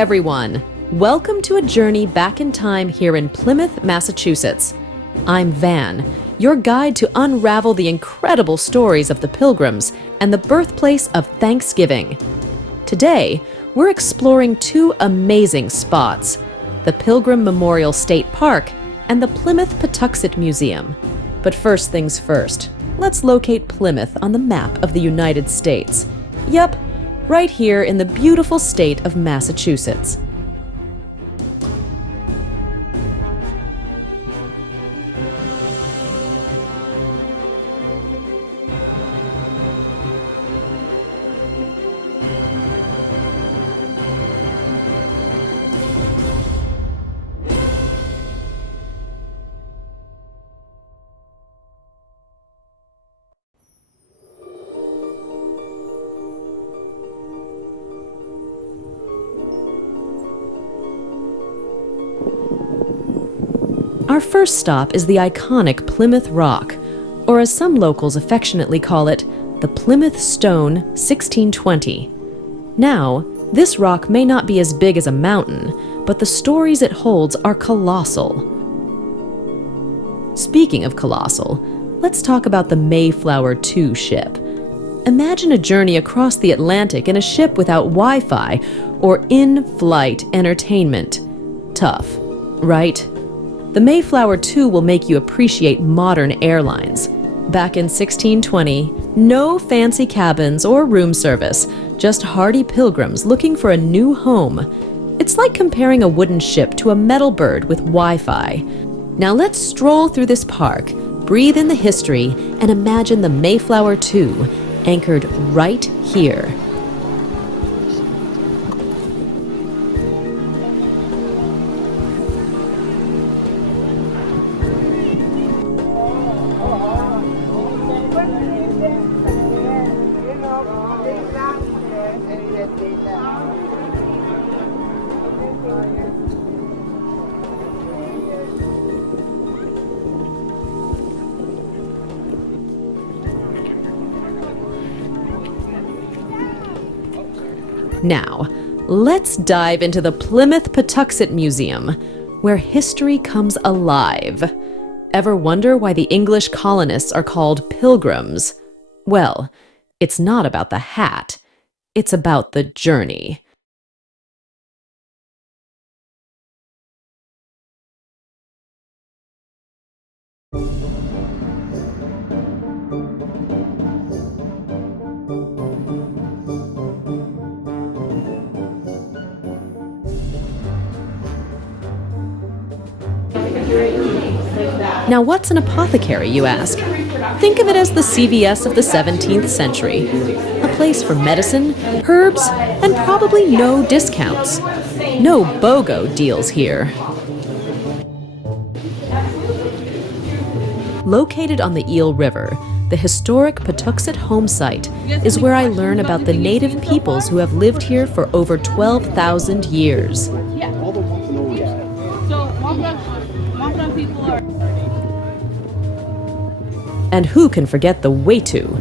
Everyone, welcome to a journey back in time here in Plymouth, Massachusetts. I'm Van, your guide to unravel the incredible stories of the Pilgrims and the birthplace of Thanksgiving. Today, we're exploring two amazing spots, the Pilgrim Memorial State Park and the Plymouth Patuxent Museum. But first things first, let's locate Plymouth on the map of the United States. Yup, right here in the beautiful state of Massachusetts. Our first stop is the iconic Plymouth Rock, or as some locals affectionately call it, the Plymouth Stone 1620. Now, this rock may not be as big as a mountain, but the stories it holds are colossal. Speaking of colossal, let's talk about the Mayflower II ship. Imagine a journey across the Atlantic in a ship without Wi-Fi or in-flight entertainment. Tough, right? The Mayflower II will make you appreciate modern airlines. Back in 1620, no fancy cabins or room service, just hardy pilgrims looking for a new home. It's like comparing a wooden ship to a metal bird with Wi-Fi. Now let's stroll through this park, breathe in the history, and imagine the Mayflower II anchored right here. Now, let's dive into the Plymouth Patuxent Museum, where history comes alive. Ever wonder why the English colonists are called pilgrims? Well, it's not about the hat, it's about the journey. Now, what's an apothecary, you ask? Think of it as the CVS of the 17th century. A place for medicine, herbs, and probably no discounts. No BOGO deals here. Located on the Eel River, the historic Patuxent home site is where I learn about the native peoples who have lived here for over 12,000 years. And who can forget the Waitu?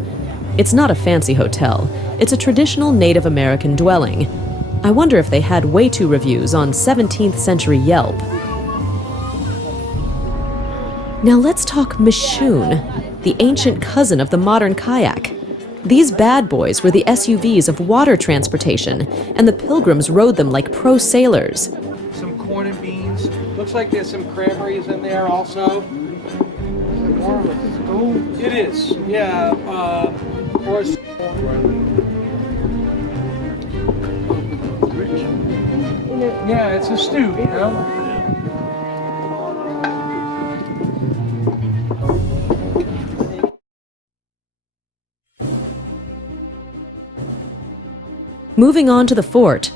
It's not a fancy hotel. It's a traditional Native American dwelling. I wonder if they had Waitu reviews on 17th century Yelp. Now let's talk Mishoon, the ancient cousin of the modern kayak. These bad boys were the SUVs of water transportation, and the pilgrims rode them like pro sailors. Some corn and beans. Looks like there's some cranberries in there also. It is, yeah. Yeah, it's a stew, you know. Moving on to the fort.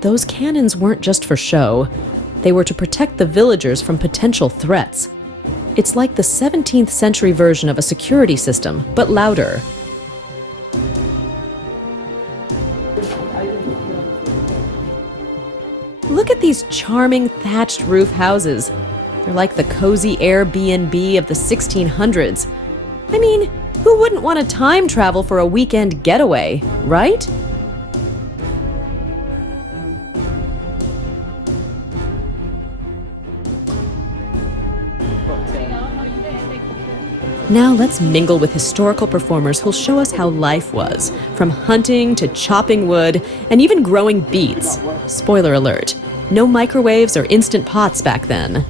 Those cannons weren't just for show. They were to protect the villagers from potential threats. It's like the 17th century version of a security system, but louder. Look at these charming thatched roof houses. They're like the cozy Airbnb of the 1600s. I mean, who wouldn't want to time travel for a weekend getaway, right? Now let's mingle with historical performers who'll show us how life was, from hunting to chopping wood and even growing beets. Spoiler alert, no microwaves or instant pots back then.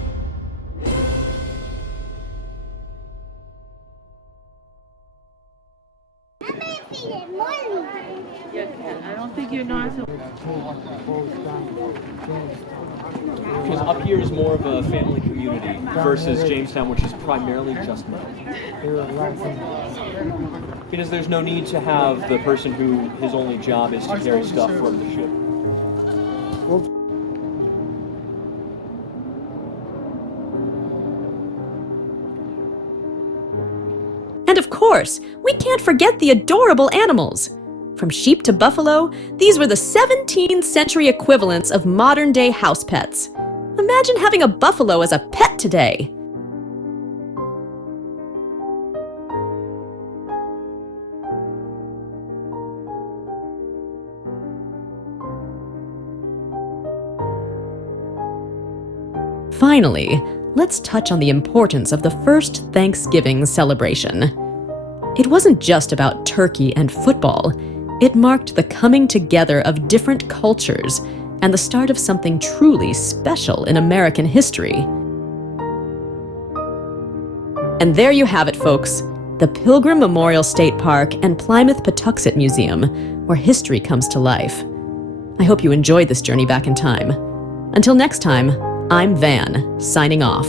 I don't think you're not. Because up here is more of a family community versus Jamestown, which is primarily just men. Because there's no need to have the person who his only job is to carry stuff from the ship. And of course, we can't forget the adorable animals. From sheep to buffalo, these were the 17th century equivalents of modern-day house pets. Imagine having a buffalo as a pet today. Finally, let's touch on the importance of the first Thanksgiving celebration. It wasn't just about turkey and football. It marked the coming together of different cultures and the start of something truly special in American history. And there you have it, folks. The Pilgrim Memorial State Park and Plymouth Patuxent Museum, where history comes to life. I hope you enjoyed this journey back in time. Until next time, I'm Van, signing off.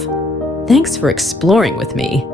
Thanks for exploring with me.